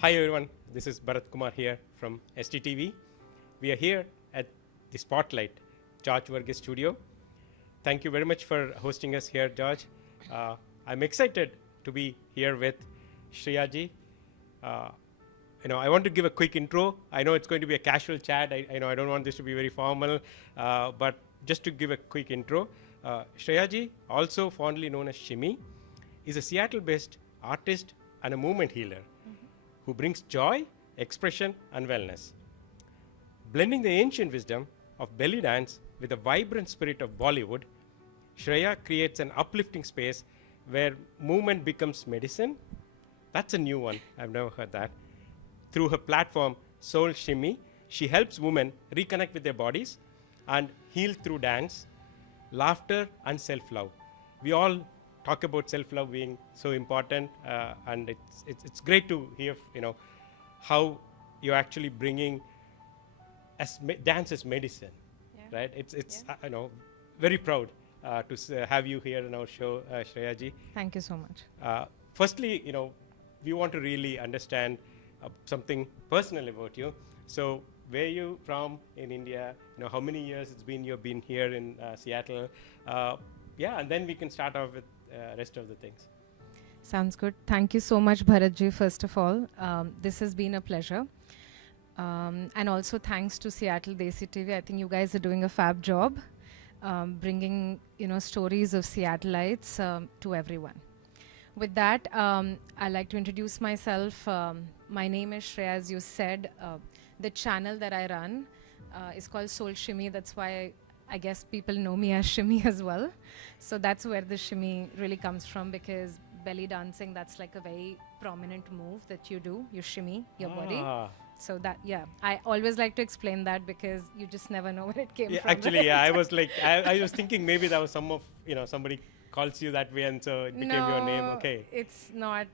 Hi everyone, this is Bharat Kumar here from STTV. We are here at the Spotlight, George Varghese studio. Thank you very much for hosting us here, George. I'm excited to be here with Shreya ji. Uh, I want to give a quick intro. I know it's going to be a casual chat. I don't want this to be very formal, but just to give a quick intro, Shreya ji, also fondly known as Shimi, is a Seattle-based artist and a movement healer who brings joy, expression, and wellness. Blending the ancient wisdom of belly dance with the vibrant spirit of Bollywood, Shreya creates an uplifting space where movement becomes medicine. That's a new one. I've never heard that. Through her platform, Soul Shimmy, she helps women reconnect with their bodies and heal through dance, laughter, and self-love. We all talk about self-love being so important, and it's great to hear how you're actually bringing dance as medicine, right? It's very proud to have you here in our show, Shreya ji. Thank you so much. Firstly, we want to really understand something personal about you. So, where are you from in India? How many years it's been you've been here in Seattle? And then we can start off with rest of the things. Sounds good. Thank you so much, Bharatji, first of all. This has been a pleasure. And also thanks to Seattle Desi TV. I think you guys are doing a fab job bringing stories of Seattleites to everyone. With that, I'd like to introduce myself. My name is Shreya, as you said. The channel that I run is called Soul Shimmy. That's why I guess people know me as Shimmy as well. So that's where the Shimmy really comes from, because belly dancing, that's like a very prominent move that you do. You shimmy your body. So that, I always like to explain that because you just never know where it came from. Actually, I was like, I was thinking maybe that was somebody calls you that way and so it became your name. Okay. It's not,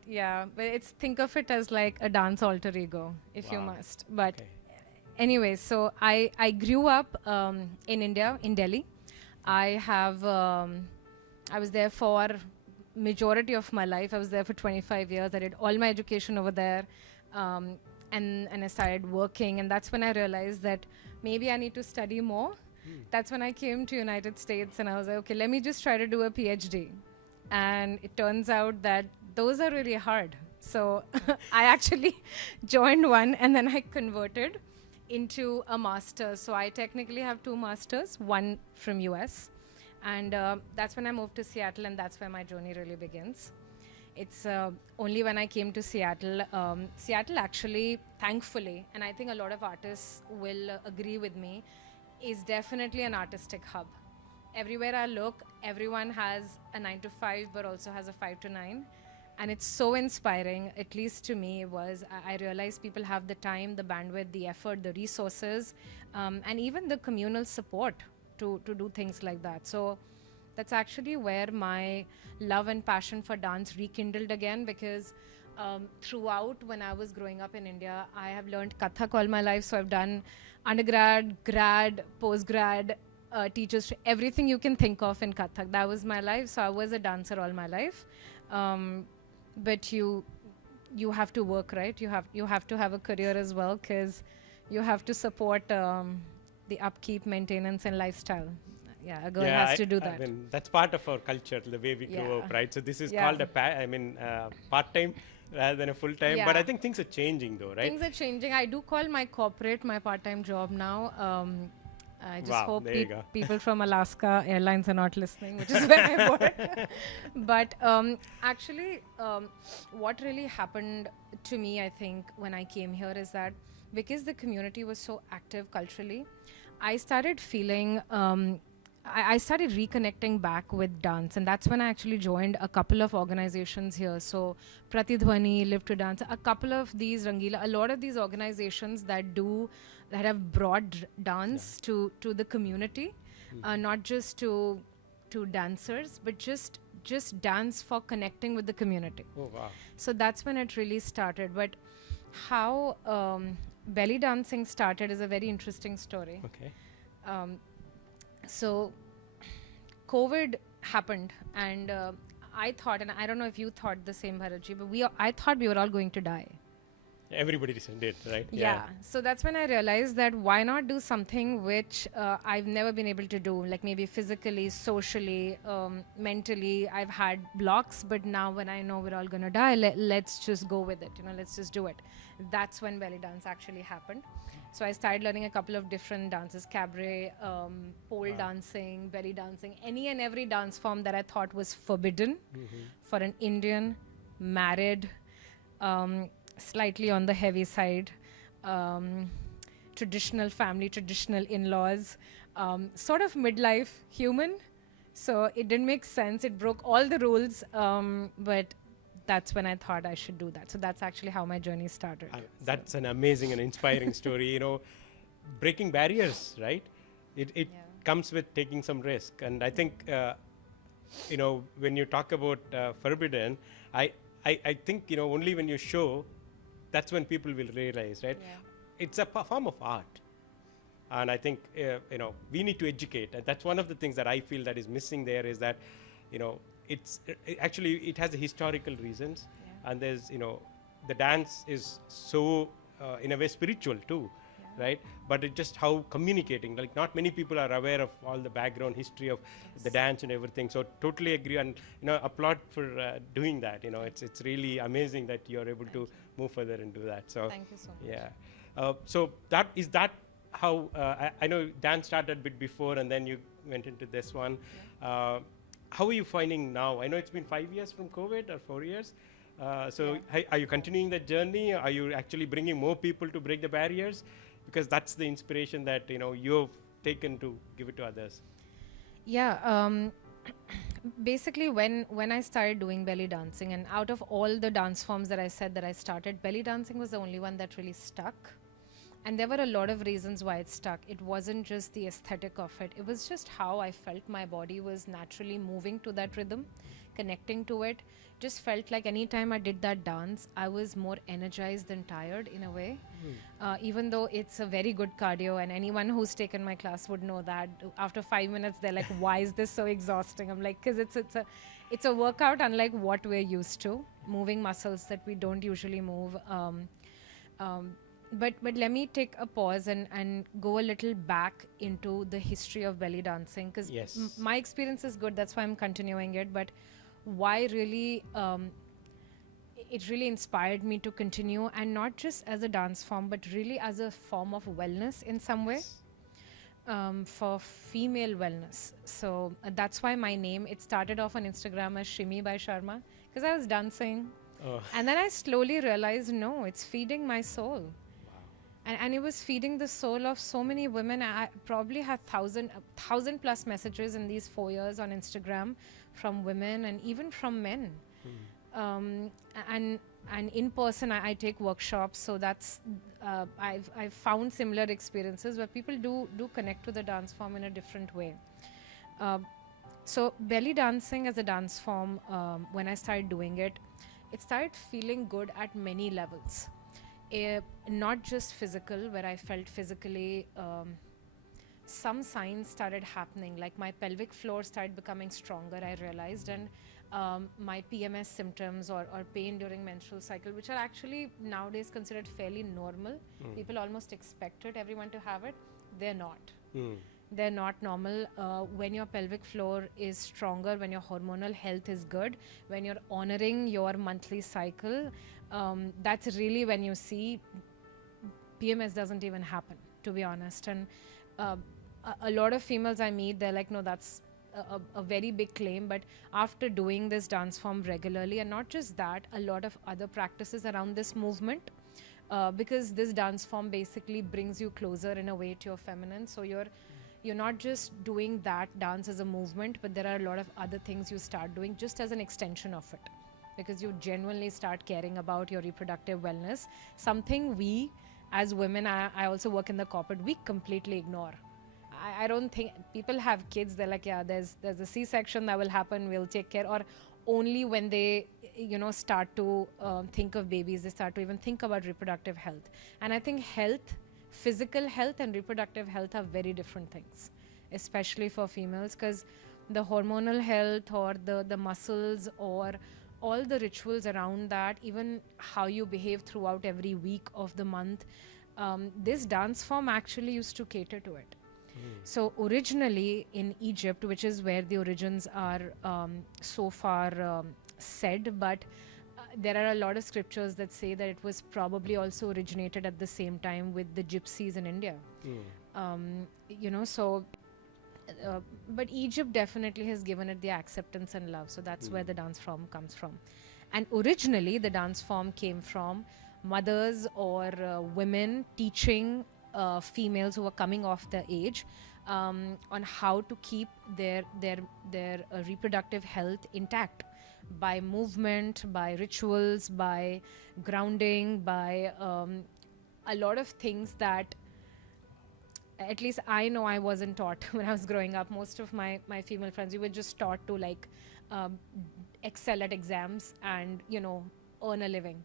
but think of it as like a dance alter ego, if you must. But anyway, so I grew up in India, in Delhi. I was there for majority of my life. I was there for 25 years. I did all my education over there. And I started working, and that's when I realized that maybe I need to study more. That's when I came to United States and I was like, okay, let me just try to do a PhD. And it turns out that those are really hard. So I actually joined one and then I converted into a master's. So I technically have 2 masters, one from US. And that's when I moved to Seattle, and that's where my journey really begins. It's only when I came to Seattle, Seattle actually, thankfully, and I think a lot of artists will agree with me, is definitely an artistic hub. Everywhere I look, everyone has a 9 to 5, but also has a 5 to 9. And it's so inspiring, at least to me. It was, I realized people have the time, the bandwidth, the effort, the resources, and even the communal support to do things like that. So that's actually where my love and passion for dance rekindled again, because throughout when I was growing up in India, I have learned Kathak all my life. So I've done undergrad, grad, postgrad, teachers, everything you can think of in Kathak. That was my life. So I was a dancer all my life. But you have to work, right? You have to have a career as well, because you have to support the upkeep, maintenance, and lifestyle. Yeah, a girl has to do that. I mean, that's part of our culture, the way we grow up, right? So this is called a part-time rather than a full-time. But I think things are changing though, right? Things are changing. I do call my corporate my part-time job now. I just hope people from Alaska Airlines are not listening, which is where I work. But actually, what really happened to me, I think, when I came here is that because the community was so active culturally, I started feeling, I started reconnecting back with dance. And that's when I actually joined a couple of organizations here. So Pratidhwani, Live to Dance, a couple of these, Rangila, a lot of these organizations that have brought dance to the community, not just to dancers, but just dance for connecting with the community. Oh, wow. So that's when it really started. But how belly dancing started is a very interesting story. Okay. So COVID happened, and I thought, and I don't know if you thought the same, Bharatji, but I thought we were all going to die. Everybody did, right? Yeah. So that's when I realized that why not do something which I've never been able to do, like maybe physically, socially, mentally. I've had blocks, but now when I know we're all gonna die, let's just go with it. Let's just do it. That's when belly dance actually happened. So I started learning a couple of different dances: cabaret, pole dancing, belly dancing, any and every dance form that I thought was forbidden for an Indian married. Slightly on the heavy side, traditional family, traditional in-laws, sort of midlife human. So it didn't make sense. It broke all the rules, but that's when I thought I should do that. So that's actually how my journey started. That's an amazing and inspiring story. Breaking barriers, right? It comes with taking some risk. And I think, when you talk about forbidden, I think, only when you show, that's when people will realize, right? Yeah. It's a form of art. And I think, we need to educate. And that's one of the things that I feel that is missing there is that, actually, it has historical reasons. Yeah. And there's, the dance is so, in a way, spiritual too. Right, but it's just how communicating. Like, not many people are aware of all the background history of the dance and everything. So totally agree, and applaud for doing that. It's really amazing that you're able to move further and do that. So Thank you so much. yeah. So that how I know dance started a bit before, and then you went into this one. Yeah. How are you finding now? I know it's been 5 years from COVID or 4 years. So are you continuing that journey? Are you actually bringing more people to break the barriers? Because that's the inspiration that you've taken to give it to others. Yeah. Basically, when I started doing belly dancing, and out of all the dance forms that I said that I started, belly dancing was the only one that really stuck. And there were a lot of reasons why it stuck. It wasn't just the aesthetic of it. It was just how I felt my body was naturally moving to that rhythm, connecting to it. Just felt like anytime I did that dance, I was more energized than tired in a way. Even though it's a very good cardio, and anyone who's taken my class would know that after 5 minutes, they're like, why is this so exhausting? I'm like, because it's a workout unlike what we're used to, moving muscles that we don't usually move. But let me take a pause and go a little back into the history of belly dancing, because Yes. my experience is good. That's why I'm continuing it. But why really it really inspired me to continue, and not just as a dance form, but really as a form of wellness in some way, for female wellness. So that's why my name, it started off on Instagram as Shimi by Sharma, because I was dancing. Oh. And then I slowly realized, no, it's feeding my soul. And it was feeding the soul of so many women. I probably had 1,000 plus messages in these 4 years on Instagram from women and even from men. And in person, I take workshops. So that's I've found similar experiences where people do connect to the dance form in a different way. So belly dancing as a dance form, when I started doing it, it started feeling good at many levels. Not just physical, where I felt physically some signs started happening, like my pelvic floor started becoming stronger, I realized, and my PMS symptoms or pain during menstrual cycle, which are actually nowadays considered fairly normal. People almost expect it, everyone to have it. They're not. They're not normal. When your pelvic floor is stronger, when your hormonal health is good, when you're honoring your monthly cycle, that's really when you see PMS doesn't even happen, to be honest. And a lot of females I meet, they're like, no, that's a very big claim. But after doing this dance form regularly, and not just that, a lot of other practices around this movement, because this dance form basically brings you closer in a way to your feminine. So you're not just doing that dance as a movement, but there are a lot of other things you start doing just as an extension of it, because you genuinely start caring about your reproductive wellness, something we as women, I also work in the corporate, we completely ignore. I don't think people have kids, they're like, yeah, there's a C-section that will happen, we'll take care. Or only when they start to think of babies, they start to even think about reproductive health. And I think physical health and reproductive health are very different things, especially for females, because the hormonal health or the muscles or all the rituals around that, even how you behave throughout every week of the month, this dance form actually used to cater to it. So originally in Egypt, which is where the origins are so far said, but there are a lot of scriptures that say that it was probably also originated at the same time with the gypsies in India. So but Egypt definitely has given it the acceptance and love. So that's where the dance form comes from. And originally the dance form came from mothers or women teaching females who are coming off the age on how to keep their reproductive health intact by movement, by rituals, by grounding, by a lot of things that at least I know I wasn't taught when I was growing up. Most of my female friends, we were just taught to like excel at exams and, earn a living.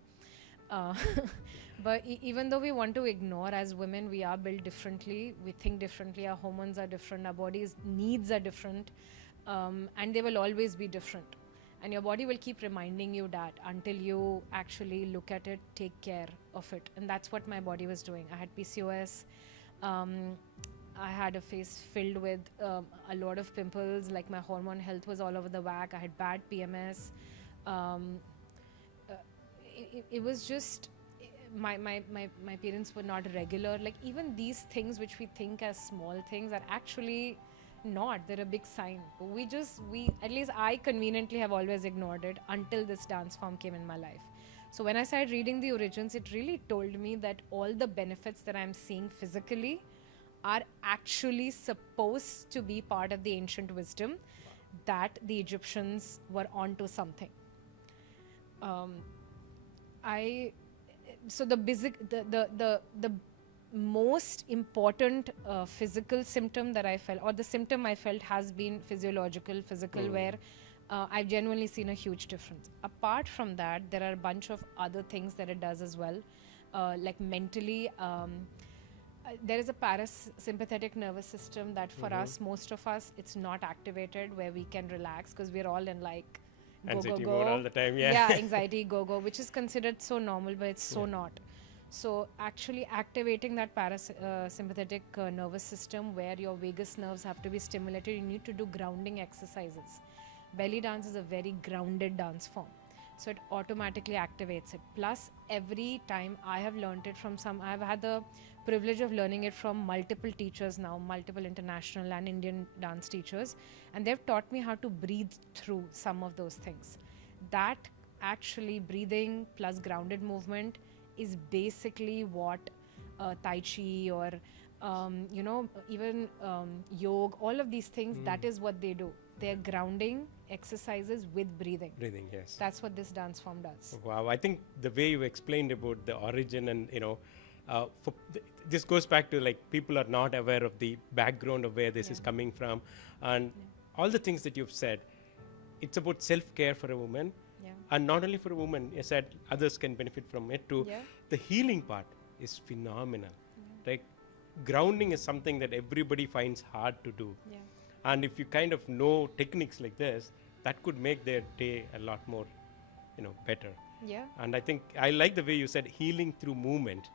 But even though we want to ignore, as women, we are built differently. We think differently. Our hormones are different. Our body's needs are different. And they will always be different. And your body will keep reminding you that until you actually look at it, take care of it. And that's what my body was doing. I had PCOS. I had a face filled with a lot of pimples. Like my hormone health was all over the whack. I had bad PMS. It was just my parents were not regular. Like even these things which we think as small things are actually not. They're a big sign. We at least I conveniently have always ignored it until this dance form came in my life. So when I started reading the origins, it really told me that all the benefits that I'm seeing physically are actually supposed to be part of the ancient wisdom, that the Egyptians were onto something. So the most important physical symptom that I felt, or the symptom I felt, has been physical, where I've genuinely seen a huge difference. Apart from that, there are a bunch of other things that it does as well. Like mentally, there is a parasympathetic nervous system that for us, most of us, it's not activated, where we can relax because we're all in like anxiety mode all the time. Yeah, anxiety, go, which is considered so normal, but it's so not. So actually activating that parasympathetic nervous system, where your vagus nerves have to be stimulated, you need to do grounding exercises. Belly dance is a very grounded dance form. So it automatically activates it. Plus, every time I have learned it from I've had the privilege of learning it from multiple teachers now, multiple international and Indian dance teachers. And they've taught me how to breathe through some of those things. That actually, breathing plus grounded movement is basically what Tai Chi or, even yoga, all of these things, that is what they do. They're grounding exercises with breathing. Breathing, yes. That's what this dance form does. Wow, I think the way you explained about the origin and, this goes back to like people are not aware of the background of where this is coming from. And all the things that you've said, it's about self-care for a woman. And not only for a woman, you said others can benefit from it too. The healing part is phenomenal. Like grounding is something that everybody finds hard to do. And if you kind of know techniques like this, that could make their day a lot more, better. And I think I like the way you said healing through movement.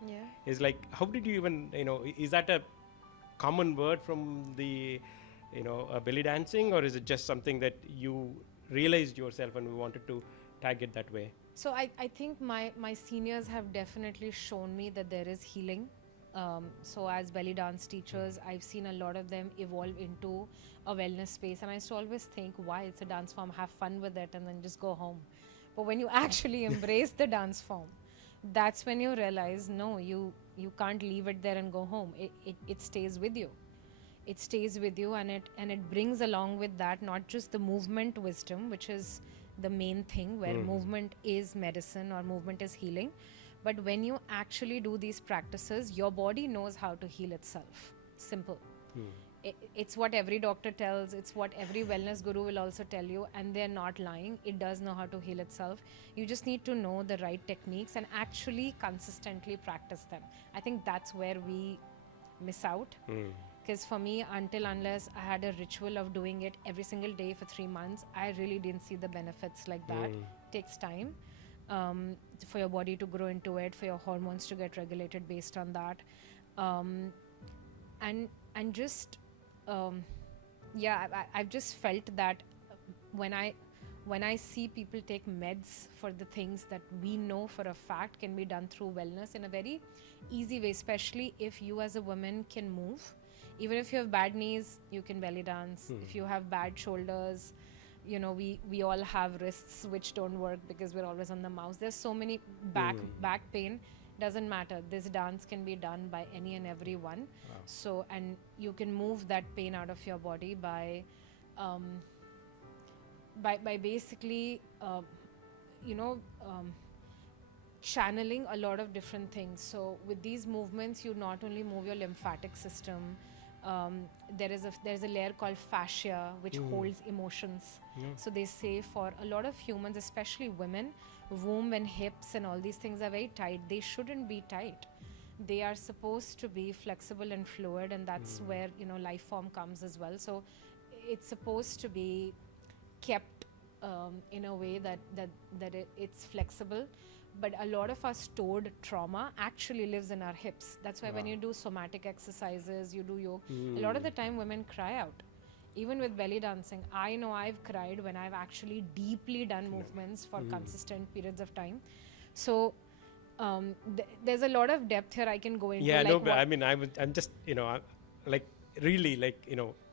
Is like, how did you even, is that a common word from the, belly dancing, or is it just something that you realized yourself and we wanted to tag it that way? So I think my seniors have definitely shown me that there is healing. So as belly dance teachers, I've seen a lot of them evolve into a wellness space. And I used to always think, why? It's a dance form, have fun with it and then just go home. But when you actually embrace the dance form, that's when you realize, no, you can't leave it there and go home. It stays with you. It stays with you, and it brings along with that not just the movement wisdom, which is the main thing, where movement is medicine or movement is healing. But when you actually do these practices, your body knows how to heal itself. Simple. It's what every doctor tells. It's what every wellness guru will also tell you. And they're not lying. It does know how to heal itself. You just need to know the right techniques and actually consistently practice them. I think that's where we miss out. Because for me, unless I had a ritual of doing it every single day for 3 months, I really didn't see the benefits like that takes time for your body to grow into it, for your hormones to get regulated based on that. And just I've just felt that when I see people take meds for the things that we know for a fact can be done through wellness in a very easy way, especially if you as a woman can move. Even if you have bad knees, you can belly dance. If you have bad shoulders, we all have wrists which don't work because we're always on the mouse. There's so many back pain. Doesn't matter. This dance can be done by any and every one. Wow. So, and you can move that pain out of your body by basically, channeling a lot of different things. So with these movements, you not only move your lymphatic system, there's a layer called fascia which holds emotions. So they say for a lot of humans, especially women, womb and hips and all these things are very tight. They shouldn't be tight. They are supposed to be flexible and fluid, and that's where life form comes as well. So it's supposed to be kept in a way that it's flexible. But a lot of our stored trauma actually lives in our hips. That's why when you do somatic exercises, you do yoga, a lot of the time women cry out. Even with belly dancing, I know I've cried when I've actually deeply done movements for consistent periods of time. So there's a lot of depth here I can go into. Yeah, but I mean, I'm just,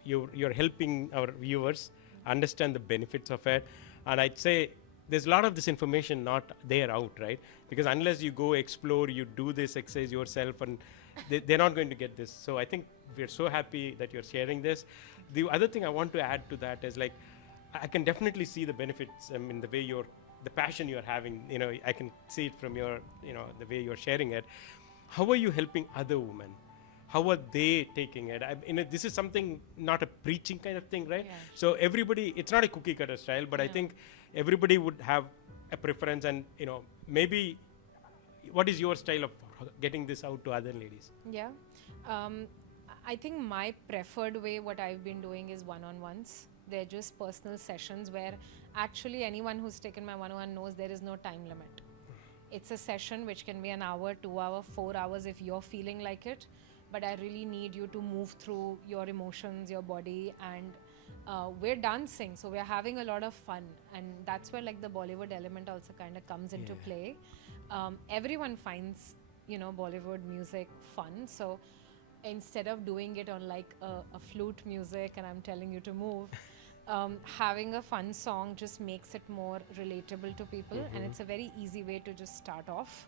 you're helping our viewers understand the benefits of it. And I'd say there's a lot of this information not there out, right? Because unless you go explore, you do this exercise yourself, and they're not going to get this. So I think we're so happy that you're sharing this. The other thing I want to add to that is, like, I can definitely see the benefits in the way the passion you're having. I can see it from your, the way you're sharing it. How are you helping other women? How are they taking it? This is something, not a preaching kind of thing, right? Yeah. So everybody, it's not a cookie cutter style, but I think everybody would have a preference, and maybe what is your style of getting this out to other ladies? Yeah. I think my preferred way, what I've been doing is one-on-ones. They're just personal sessions where actually anyone who's taken my one-on-one knows there is no time limit. It's a session which can be an hour, 2 hours, 4 hours if you're feeling like it. But I really need you to move through your emotions, your body, and we're dancing, so we're having a lot of fun, and that's where like the Bollywood element also kind of comes into play. Everyone finds Bollywood music fun, so instead of doing it on like a flute music and I'm telling you to move, having a fun song just makes it more relatable to people, and it's a very easy way to just start off.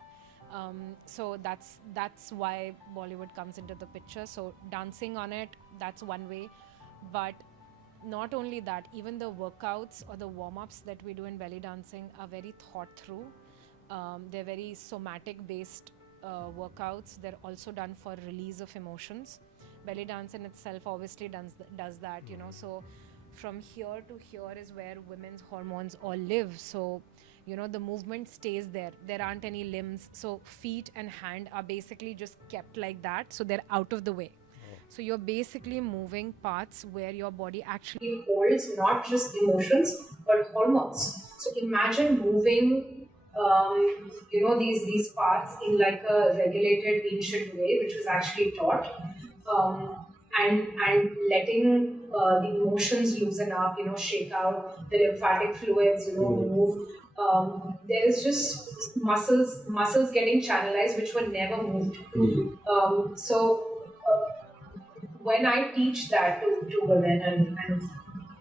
So that's why Bollywood comes into the picture. So dancing on it, that's one way. But not only that, even the workouts or the warm-ups that we do in belly dancing are very thought through. They're very somatic based workouts. They're also done for release of emotions. Belly dance in itself obviously does that, so from here to here is where women's hormones all live. So the movement stays there. There aren't any limbs. So feet and hand are basically just kept like that. So they're out of the way. So you're basically moving parts where your body actually holds not just emotions, but hormones. So imagine moving, these parts in like a regulated ancient way, which was actually taught, and letting the emotions loosen up, shake out, the lymphatic fluids, move. There is just muscles getting channelized which were never moved. When I teach that to women, and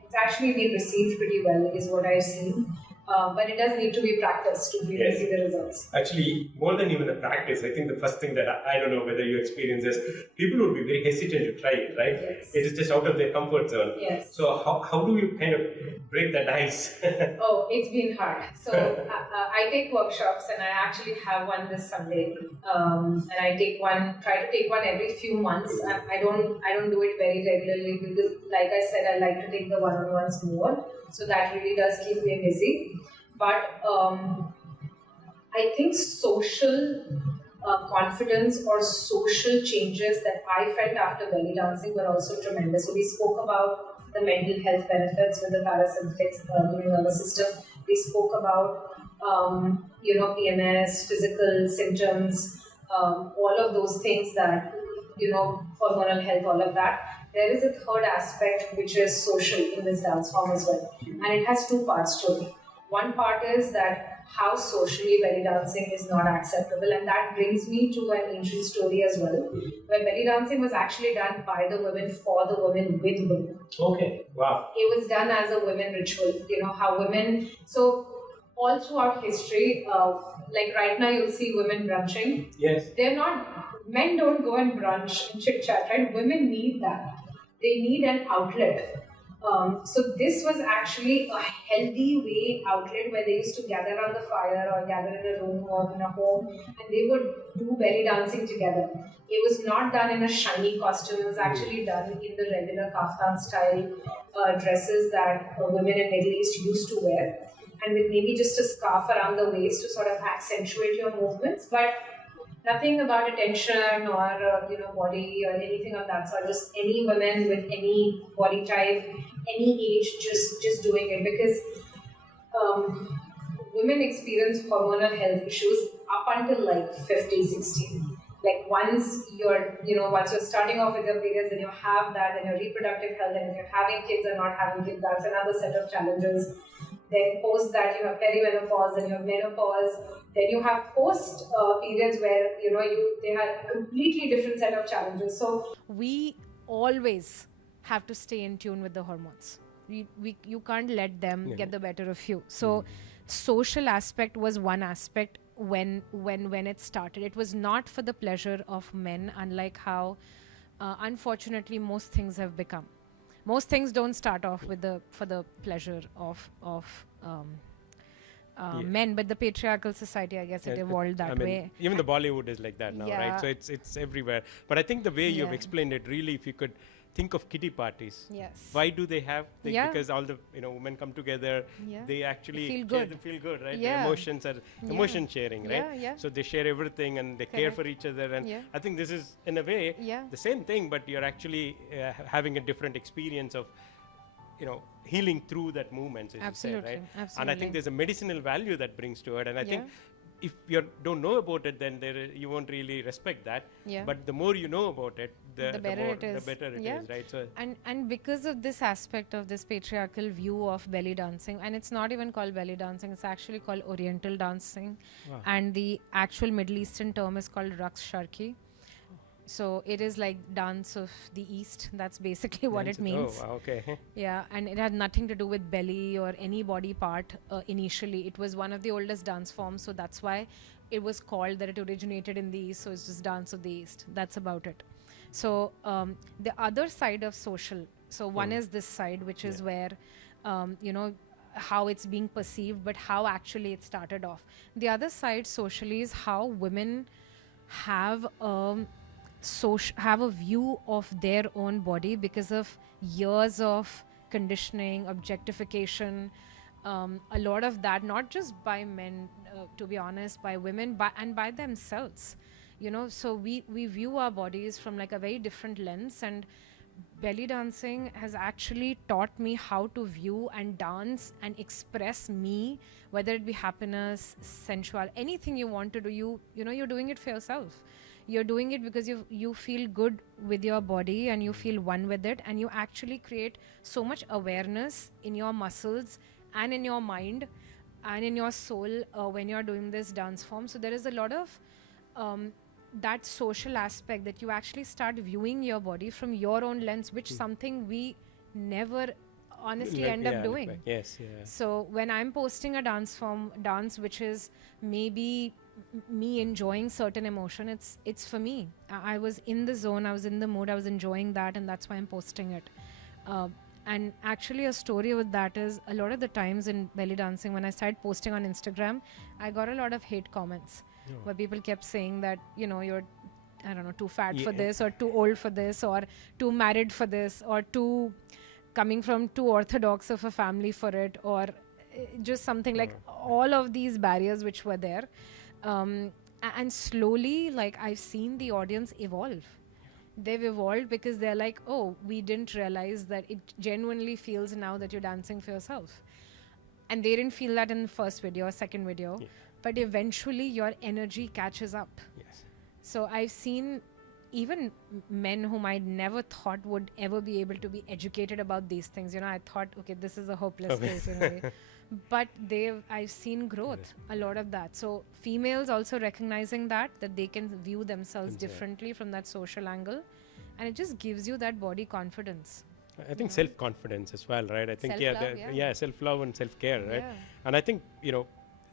it's actually been received pretty well, is what I've seen. But it does need to be practiced to really see the results. Actually, more than even the practice, I think the first thing that I don't know whether you experience is, people would be very hesitant to try it, right? Yes. It is just out of their comfort zone. Yes. So how do you kind of break that ice? Oh, it's been hard. So I take workshops, and I actually have one this Sunday. And I try to take one every few months. I don't do it very regularly because, like I said, I like to take the one-on-ones more. So that really does keep me busy. But I think social confidence or social changes that I felt after belly dancing were also tremendous. So we spoke about the mental health benefits with the parasympathetic nervous system. We spoke about PMS, physical symptoms, all of those things that, hormonal health, all of that. There is a third aspect which is social in this dance form as well. And it has two parts to it. One part is that how socially belly dancing is not acceptable, and that brings me to an ancient story as well, where belly dancing was actually done by the women for the women with women. Okay, wow. It was done as a women ritual. How women. So all throughout history, like right now, you'll see women brunching. Yes. They're not. Men don't go and brunch and chit chat, right? Women need that. They need an outlet. So this was actually a healthy way outlet where they used to gather around the fire or gather in a room or in a home, and they would do belly dancing together. It was not done in a shiny costume. It was actually done in the regular kaftan style dresses that women in Middle East used to wear, and with maybe just a scarf around the waist to sort of accentuate your movements, but nothing about attention or body or anything of that sort. Just any women with any body type, any age, just doing it, because women experience hormonal health issues up until like 50, 60. Like once you're starting off with your periods, then you have that, then your reproductive health, and if you're having kids or not having kids, that's another set of challenges. Then post that you have perimenopause, then you have menopause, then you have post periods where they have a completely different set of challenges. So we always have to stay in tune with the hormones. You can't let them get the better of you. So social aspect was one aspect when it started. It was not for the pleasure of men, unlike how unfortunately most things have become. Most things don't start off for the pleasure of men, but the patriarchal society, I guess, it evolved that way. Even the Bollywood is like that now, right? So it's everywhere. But I think the way you've explained it, really, if you could think of kiddie parties. Yes. Why do they have? Because all the women come together. They actually feel good. They feel good, right? Yeah. The emotions are emotion sharing, right? Yeah. So they share everything and they care for each other. And I think this is in a way the same thing, but you're actually having a different experience of healing through that movement, as Absolutely. you say, right? Absolutely. And I think there's a medicinal value that brings to it. And I think if you don't know about it, then you won't really respect that. But the more you know about it, the better it is, right? So and because of this aspect of this patriarchal view of belly dancing, and it's not even called belly dancing, it's actually called Oriental dancing. Wow. And the actual Middle Eastern term is called Raqs Sharki. So it is like dance of the East. That's basically what it means. Oh, wow, okay. Yeah, and it had nothing to do with belly or any body part initially. It was one of the oldest dance forms, so that's why it was called that. It originated in the East, so it's just dance of the East. That's about it. So the other side of social, so one is this side, which is where, how it's being perceived, but how actually it started off. The other side socially is how women have have a view of their own body because of years of conditioning, objectification, a lot of that, not just by men, to be honest, by women, and by themselves. So we view our bodies from like a very different lens, and belly dancing has actually taught me how to view and dance and express me, whether it be happiness, sensual, anything you want to do. You're doing it for yourself. You're doing it because you feel good with your body and you feel one with it, and you actually create so much awareness in your muscles and in your mind and in your soul when you're doing this dance form. So there is a lot of that social aspect, that you actually start viewing your body from your own lens, which something we never honestly end up doing. Yes. So when I'm posting a dance which is maybe me enjoying certain emotion, it's for me. I was in the zone, I was in the mood, I was enjoying that, and that's why I'm posting it. And actually a story with that is, a lot of the times in belly dancing, when I started posting on Instagram, I got a lot of hate comments where people kept saying that you're, I don't know, too fat for this, or too old for this, or too married for this, or too coming from too orthodox of a family for it, or just something like all of these barriers which were there. And slowly, like, I've seen the audience evolve. They've evolved because they're like, oh, we didn't realize that it genuinely feels now that you're dancing for yourself. And they didn't feel that in the first video or second video. Yeah. But eventually your energy catches up. Yes. So I've seen even men whom I never thought would ever be able to be educated about these things. You know, I thought, okay, this is a hopeless case in a way. But I've seen growth, a lot of that. So females also recognizing that they can view themselves differently from that social angle. And it just gives you that body confidence. I think self-confidence as well, right? I think, Self-love, self-love and self-care, right? Yeah. And I think,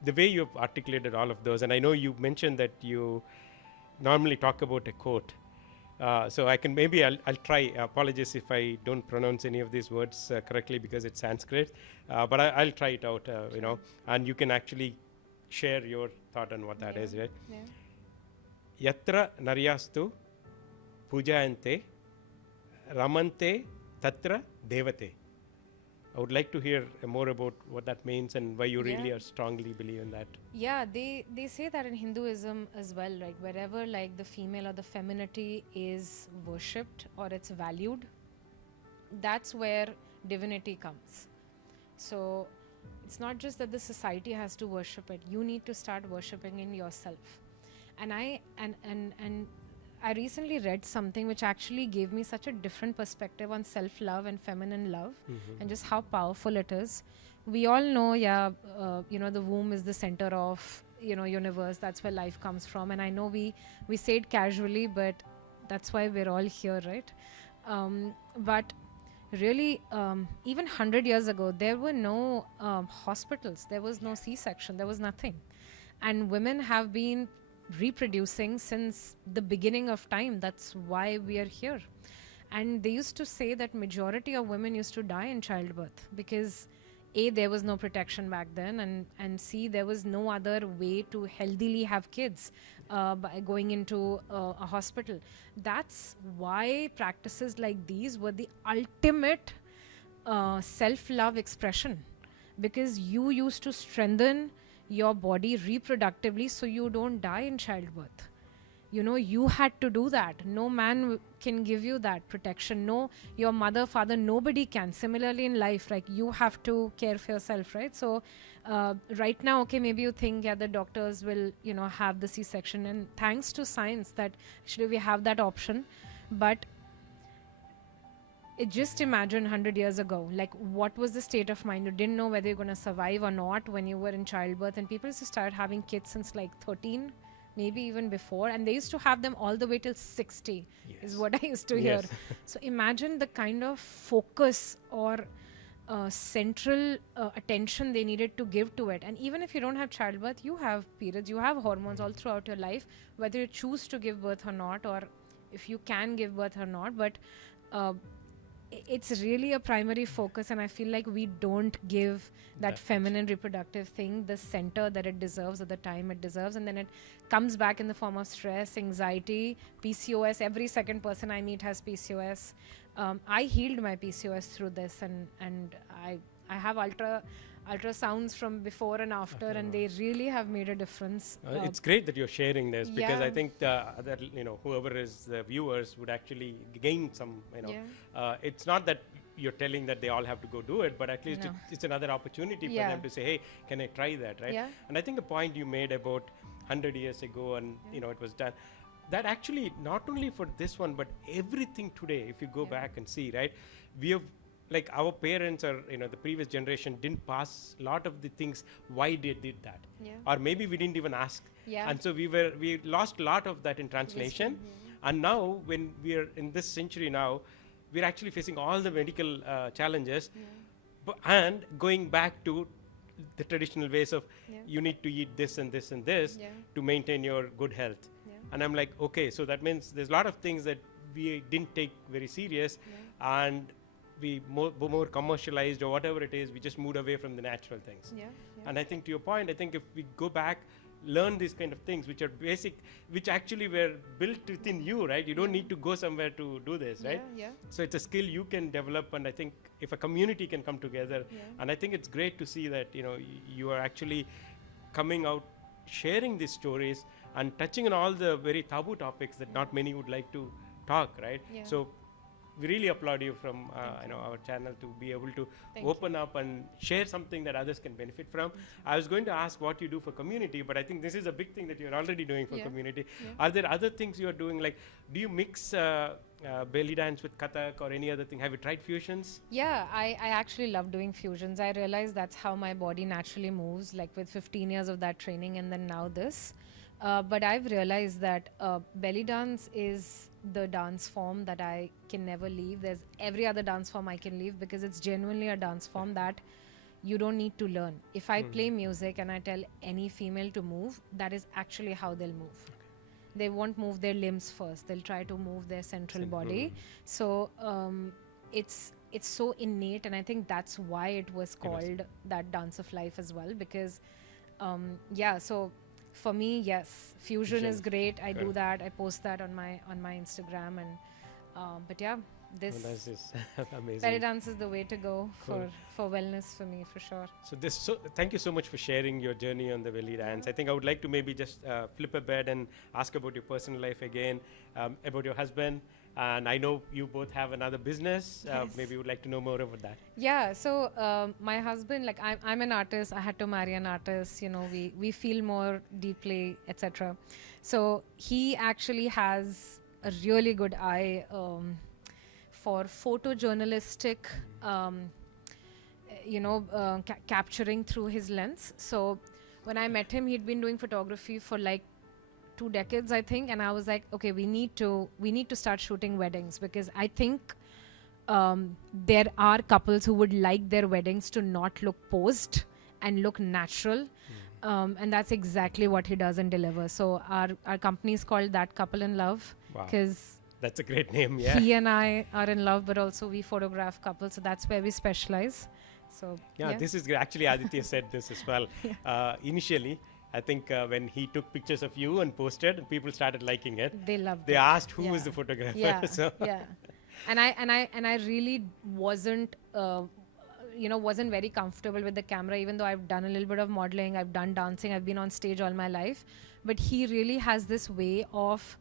the way you've articulated all of those, and I know you mentioned that you normally talk about a quote. So I can maybe I'll try. Apologies if I don't pronounce any of these words correctly because it's Sanskrit, but I'll try it out. And you can actually share your thought on what that is, right? Yeah. Yatra naryastu pujayante ramante tatra devate. I would like to hear more about what that means and why you really are strongly believe in that. Yeah, they say that in Hinduism as well, like wherever like the female or the femininity is worshipped or it's valued, that's where divinity comes. So it's not just that the society has to worship it, you need to start worshipping in yourself. And I recently read something which actually gave me such a different perspective on self-love and feminine love and just how powerful it is. We all know, the womb is the center of, universe. That's where life comes from. And I know we say it casually, but that's why we're all here, right? But really, even 100 years ago, there were no hospitals. There was no C-section. There was nothing. And women have been reproducing since the beginning of time. That's why we are here. And they used to say that majority of women used to die in childbirth because A, there was no protection back then, and C, there was no other way to healthily have kids by going into a hospital. That's why practices like these were the ultimate self-love expression, because you used to strengthen your body reproductively so you don't die in childbirth. You had to do that. No man can give you that protection. No, your mother, father, nobody can. Similarly in life, like you have to care for yourself, right? So right now, okay, maybe you think, the doctors will, have the C-section, and thanks to science that actually we have that option. But just imagine 100 years ago, like what was the state of mind? You didn't know whether you're going to survive or not when you were in childbirth, and people used to start having kids since like 13, maybe even before, and they used to have them all the way till 60 is what I used to hear. So imagine the kind of focus or central attention they needed to give to it. And even if you don't have childbirth, you have periods, you have hormones all throughout your life, whether you choose to give birth or not, or if you can give birth or not. But it's really a primary focus, and I feel like we don't give that feminine reproductive thing the center that it deserves at the time it deserves, and then it comes back in the form of stress, anxiety, PCOS. Every second person I meet has PCOS. I healed my PCOS through this, and I have ultrasounds from before and after, and they really have made a difference. It's great that you're sharing this, because I think that whoever is the viewers would actually gain some. It's not that you're telling that they all have to go do it, but at least it's another opportunity for them to say, hey, can I try that, right? And I think the point you made about 100 years ago, and it was done, that actually not only for this one, but everything today, if you go back and see, right, we have, like our parents or the previous generation didn't pass a lot of the things why they did that, or maybe we didn't even ask, and so we lost a lot of that in translation. And now when we are in this century now, we're actually facing all the medical challenges, and going back to the traditional ways of you need to eat this and this and this to maintain your good health. And I'm like, okay, so that means there's a lot of things that we didn't take very serious, and we more commercialized or whatever it is, we just moved away from the natural things. And I think to your point, I think if we go back, learn these kind of things which are basic, which actually were built within you, right? You don't need to go somewhere to do this, right? So it's a skill you can develop, and I think if a community can come together, and I think it's great to see that you are actually coming out, sharing these stories and touching on all the very taboo topics that not many would like to talk, right? So we really applaud you from our channel to be able to open up and share something that others can benefit from. I was going to ask what you do for community, but I think this is a big thing that you're already doing for community. Are there other things you are doing? Like, do you mix belly dance with Kathak or any other thing? Have you tried fusions? Yeah, I actually love doing fusions. I realize that's how my body naturally moves, like with 15 years of that training and then now this. But I've realized that belly dance is the dance form that I can never leave. There's every other dance form I can leave because it's genuinely a dance form that you don't need to learn. If I play music and I tell any female to move, that is actually how they'll move. They won't move their limbs first. They'll try to move their central body. So it's so innate, and I think that's why it was called that dance of life as well. Because so for me, yes, fusion is great. I do that. I post that on my Instagram, and but yeah, this is amazing. belly dance is the way to go for wellness for me, for sure. So thank you so much for sharing your journey on the belly dance. I think I would like to maybe just flip a bit and ask about your personal life again, about your husband. And I know you both have another business. Maybe you would like to know more about that. Yeah, so my husband, like I'm an artist. I had to marry an artist. You know, we feel more deeply, etc. So he actually has a really good eye for photojournalistic, capturing through his lens. So when I met him, he'd been doing photography for like 2 decades, I think, and I was like, okay, we need to start shooting weddings, because I think there are couples who would like their weddings to not look posed and look natural, and that's exactly what he does and delivers. So our company is called That Couple in Love, because that's a great name. Yeah, he and I are in love, but also we photograph couples, so that's where we specialize. So this is actually Aditya said this as well. Initially, I think when he took pictures of you and posted, people started liking it. They loved it. They asked who is the photographer. And I really wasn't wasn't very comfortable with the camera, even though I've done a little bit of modeling, I've done dancing, I've been on stage all my life. But he really has this way of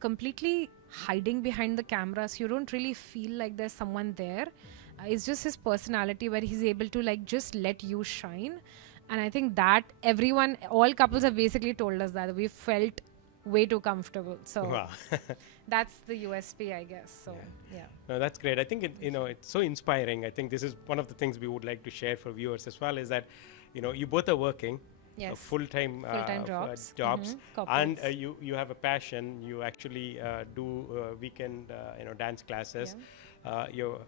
completely hiding behind the camera, so you don't really feel like there's someone there. It's just his personality where he's able to like just let you shine. And I think that all couples have basically told us that we felt way too comfortable. So that's the USP, I guess. So no, that's great. I think it's so inspiring. I think this is one of the things we would like to share for viewers as well, is that you both are working full-time jobs, and you have a passion. You actually do weekend dance classes. You're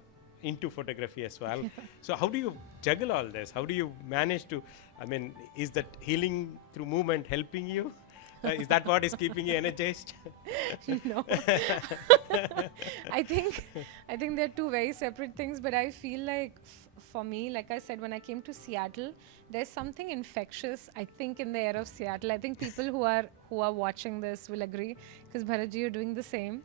into photography as well. So how do you juggle all this? How do you manage to, is that healing through movement helping you? Is that what is keeping you energized? No. I think they're two very separate things, but I feel like for me, like I said, when I came to Seattle, there's something infectious, I think, in the air of Seattle. I think people who are watching this will agree, because Bharatji, you're doing the same,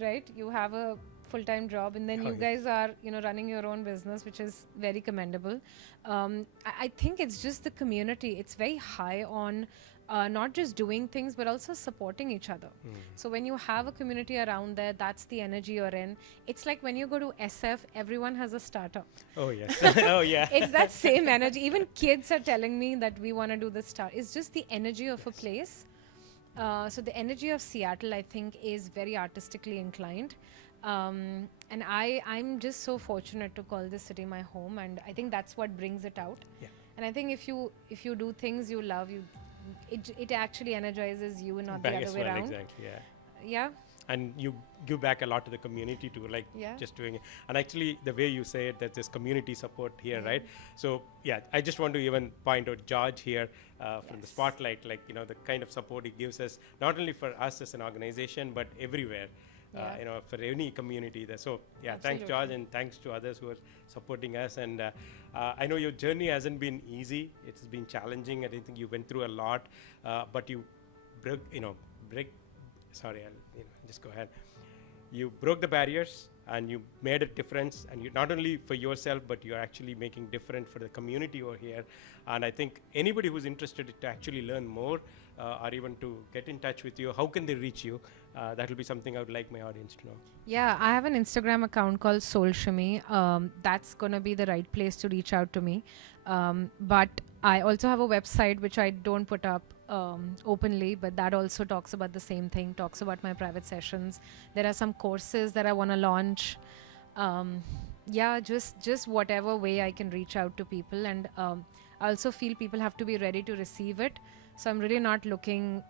right? You have a full-time job, and then you guys are running your own business, which is very commendable. I think it's just the community. It's very high on not just doing things, but also supporting each other. So when you have a community around there, that's the energy you're in. It's like when you go to SF, everyone has a startup. Oh yes. Oh yeah. It's that same energy. Even kids are telling me that we want to do this start. It's just the energy of a place. So the energy of Seattle, I think, is very artistically inclined. And I'm just so fortunate to call this city my home, and I think that's what brings it out. And I think if you do things you love, it actually energizes you, not the other way around. Exactly. And you give back a lot to the community too, just doing it. And actually, the way you say it, that there's community support here, right? So I just want to even point out George here from the spotlight, the kind of support he gives us, not only for us as an organization, but everywhere. For any community there. So thanks George, and thanks to others who are supporting us. And I know your journey hasn't been easy. It's been challenging. I think you went through a lot, but you just go ahead. You broke the barriers, and you made a difference, and you not only for yourself, but you're actually making different for the community over here. And I think anybody who's interested to actually learn more or even to get in touch with you, how can they reach you? That will be something I would like my audience to know. Yeah, I have an Instagram account called Soul Shimmy. That's going to be the right place to reach out to me. But I also have a website which I don't put up openly, but that also talks about the same thing, talks about my private sessions. There are some courses that I want to launch. Yeah, just whatever way I can reach out to people. And I also feel people have to be ready to receive it. So I'm really not looking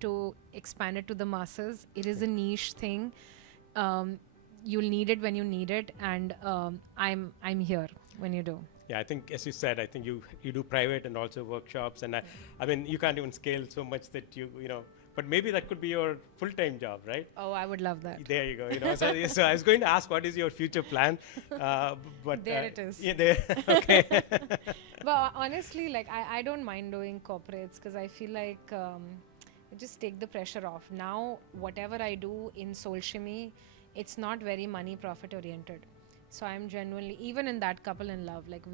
to expand it to the masses. It is a niche thing. You'll need it when you need it, and I'm here when you do. Yeah, I think, as you said, I think you do private and also workshops, and I mean, you can't even scale so much that you know. But maybe that could be your full-time job, right? Oh, I would love that. There you go. You know, so I was going to ask, what is your future plan? But there it is. Yeah, there. Okay. But honestly, like I don't mind doing corporates because I feel like just take the pressure off. Now, whatever I do in Soul Shimmy, it's not very money profit oriented. So I'm genuinely, even in that couple in love, like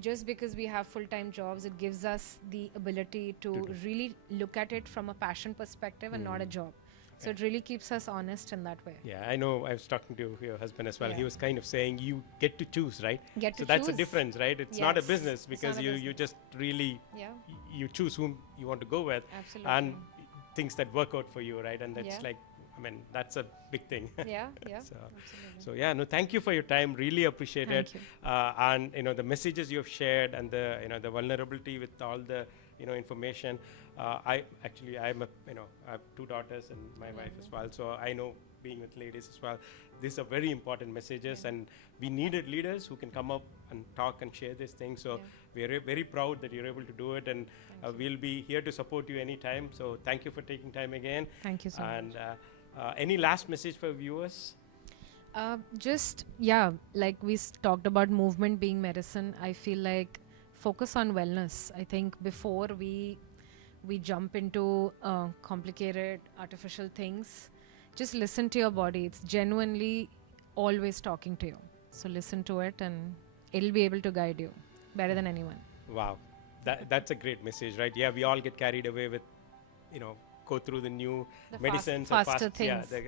just because we have full-time jobs, it gives us the ability to really look at it from a passion perspective and not a job. So it really keeps us honest in that way. Yeah, I know. I was talking to your husband as well. Yeah. He was kind of saying you get to choose, right? Get so to that's the choose. difference, right? It's not a Yes, business it's because not a you business. just really you choose whom you want to go with, Absolutely. and things that work out for you, right? And that's Yeah. like, I mean, that's a big thing. Yeah, yeah. So, Absolutely. so yeah, no, thank you for your time. Really appreciate Thank it. you. And the messages you've shared and the vulnerability with all the information. I'm I have 2 daughters and my wife as well. So I know being with ladies as well, these are very important messages, and we needed leaders who can come up and talk and share these things. So we're very proud that you're able to do it, and we'll be here to support you anytime. So thank you for taking time again. Thank you so much. And any last message for viewers? Like we talked about movement being medicine. I feel like focus on wellness. I think before we jump into complicated artificial things, just listen to your body. It's genuinely always talking to you. So listen to it, and it'll be able to guide you better than anyone. Wow, that's a great message, right? Yeah, we all get carried away with, go through the new medicines, faster things. Yeah,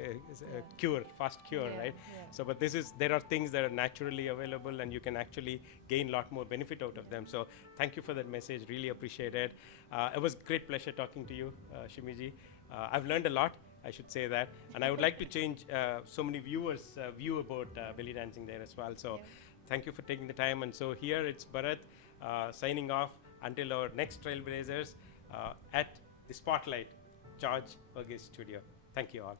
the fast cure, right? Yeah. So, but there are things that are naturally available, and you can actually gain a lot more benefit out of them. So, thank you for that message. Really appreciate it. It was great pleasure talking to you, Shimiji. I've learned a lot, I should say that, and I would like to change so many viewers' view about belly dancing there as well. So, thank you for taking the time. And so here it's Bharat signing off until our next Trailblazers at the Spotlight, George Burgess Studio. Thank you all.